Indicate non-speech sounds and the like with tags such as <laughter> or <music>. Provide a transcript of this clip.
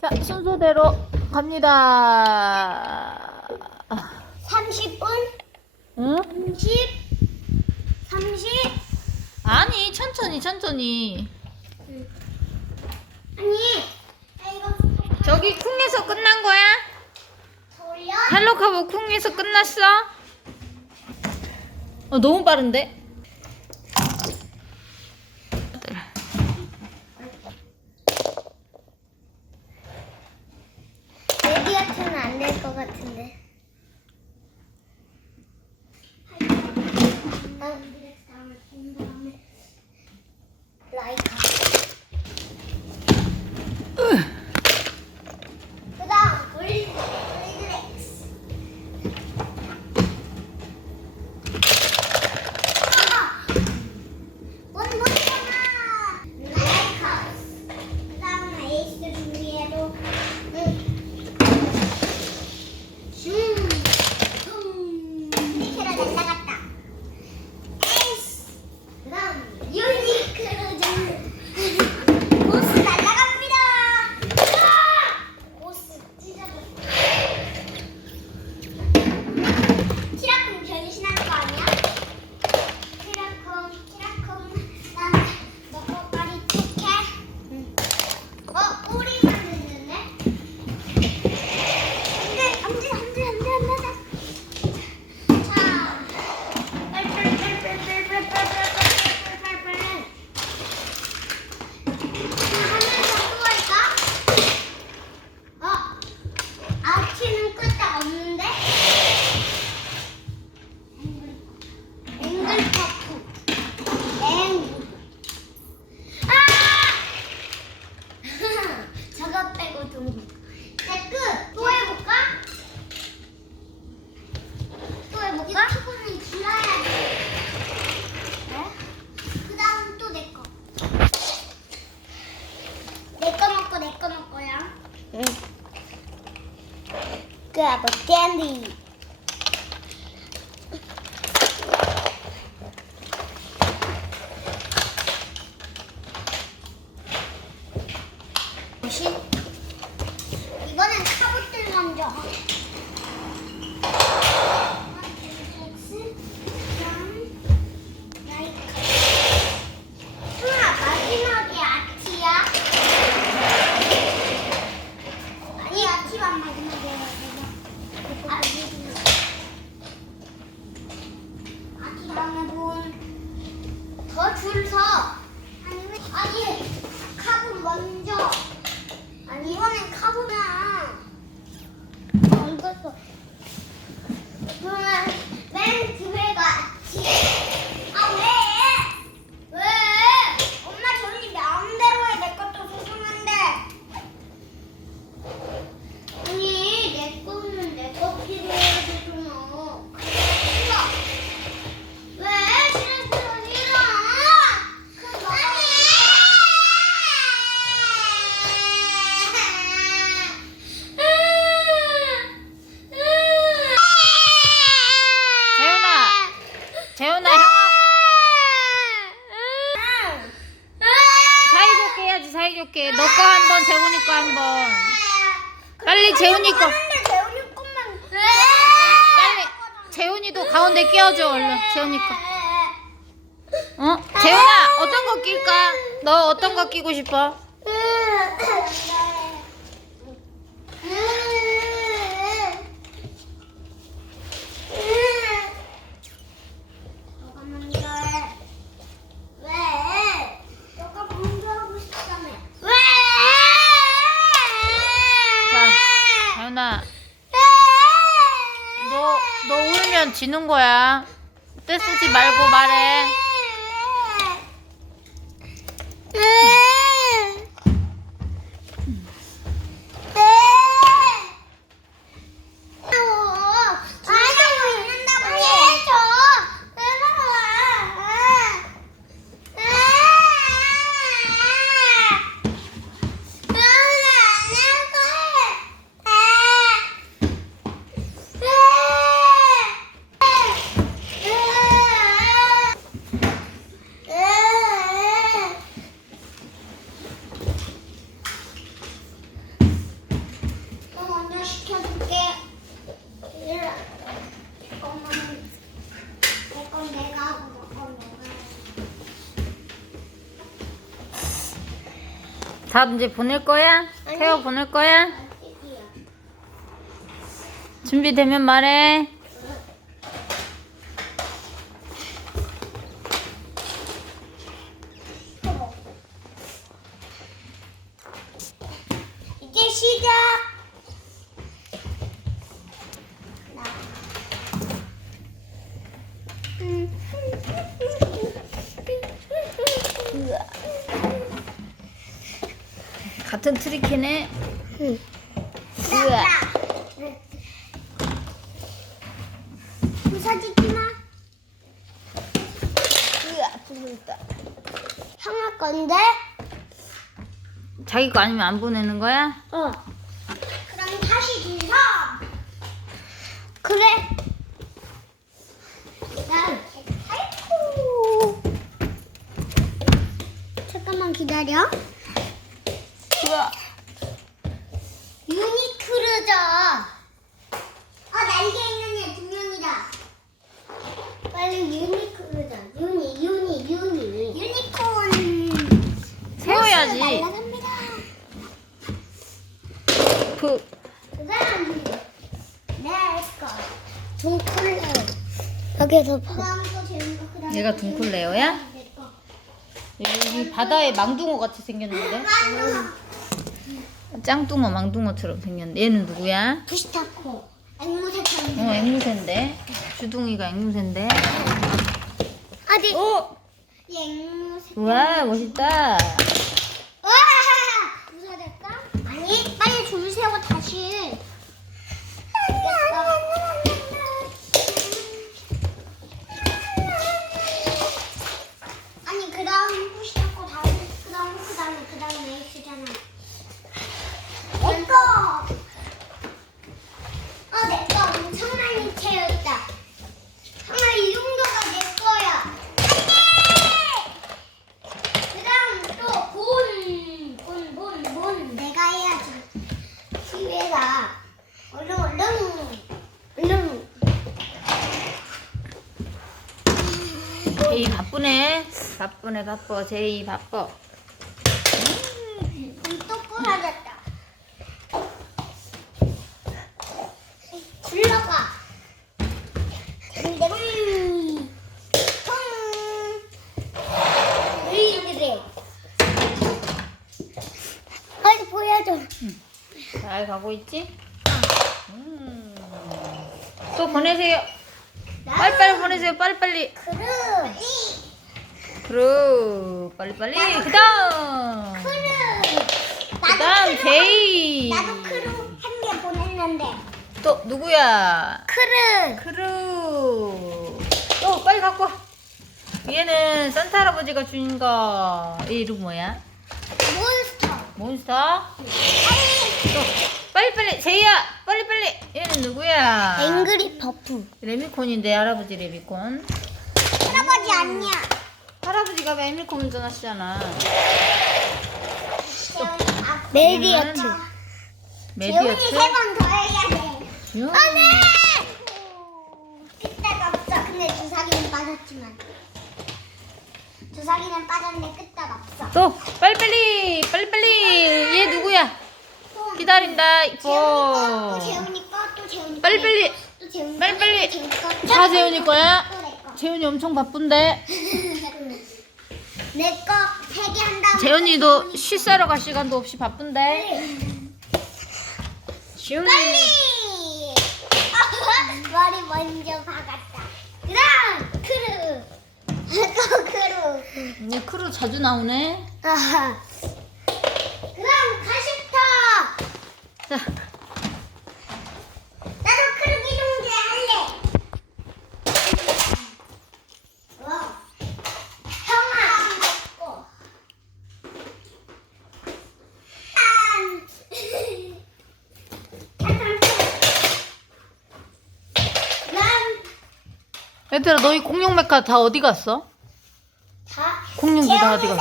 자, 순서대로 갑니다. 30분? 응? 30? 30? 아니, 천천히, 천천히. 응. 아니, 나 이거. 저기 쿵에서 끝난 거야? 돌려? 할로카보 쿵에서 끝났어? 어, 너무 빠른데? have a candy. 이번엔 카봇들 먼저. 너 거 한 번, 재훈이 거 한 번. 빨리 재훈이 거. 빨리. 재훈이도 가운데 끼워줘, 얼른. 재훈이 거. 어? 재훈아, 어떤 거 낄까? 너 어떤 거 끼고 싶어? <laughs> 쓰는 거야. 떼 쓰지 말고 말해. 네. 다 이제 보낼 거야? 태워 보낼 거야? 준비되면 말해. 이제 시작. 같은 트리키네. 으아. 부서지지 마. 으아, 부서졌다. 형아 건데? 자기 거 아니면 안 보내는 거야? 어. 그럼 다시 뒤서. 그래. 나 아이고. 잠깐만 기다려. 우와. 유니크루저. 어 날개 있는 애 두 명이다. 빨리 유니크루저. 유니 유니 유니. 유니콘. 세워야지. 그 그다음 내 거. 둥클레. 여기서 그다음 또 재밌는 거. 그다음 얘가 둥클레어야? 내 거. 여기 바다에 망둥어 같이 생겼는데? 짱뚱어 망둥어처럼 생겼는데 얘는 누구야? 부시타코. 앵무새처럼. 어 앵무새인데 주둥이가 앵무새인데 어디? 오! 앵무새. 우와 멋있다 와! 부서졌다? 아니, 빨리 줄 세워 다시. 아니 그다음 푸시하고 다음 그다음 그다음에 그다음에 X잖아. 내꺼. 어 내꺼 엄청 많이 채웠다. 정말 이 정도가 내 거야. 안돼. 그다음 또 본, 본, 본, 본. 내가 해야지. 기회가. 얼른, 얼른, 얼른. 제이 바쁘네 바쁘네 바빠 제이 바빠 또 부러졌다. 굴러가. 근데 음, 통. 왜 그래? 빨리 보여줘. 잘 가고 있지? 음. 또 보내세요 빨리빨리 보내세요 빨리빨리 그르. 그루 빨리빨리 그 다음 크루. 그 다음 제이 나도 크루 한 개 보냈는데. 또 누구야 크루. 크루 또 빨리 갖고 와 얘는 산타 할아버지가 주인 거 이 이름 뭐야? 몬스터. 몬스터? 아니. 또 빨리빨리 제이야 빨리빨리 얘는 누구야? 앵그리 버프. 레미콘인데 할아버지 레미콘 할아버지 아니야. 할아버지가 레미콘을 전하시잖아 메리어트. 재훈이 메디어트 세 번 더 해야 돼. 요. 안돼. 끄다가 없어. 근데 주사기는 빠졌지만. 주사기는 빠졌는데 끄다가 없어. 또 빨리빨리 빨리빨리 얘 누구야? 기다린다 이뻐 또 재훈이 거, 또 재훈이 거. 빨리빨리. 또 재훈이 거, 빨리빨리. 또 재훈이 거. 다 재훈이 거야? 또 내 거. 재훈이 엄청 바쁜데 <laughs> 내 거 세 개 한 다음에. 재훈이도 쉬 싸러 갈 시간도 없이 바쁜데 슝 빨리. 머리 먼저 박았다. 그다음 크루. <laughs> 또 크루. 얘 크루 자주 나오네 아하. <laughs> 그럼 가십터. 자 나도 크루 기둥제 할래. 와. 형아. 먹고. 안. 난 얘들아 너희 공룡 메카 다 어디 갔어? 다. 공룡들 다 어디 갔어?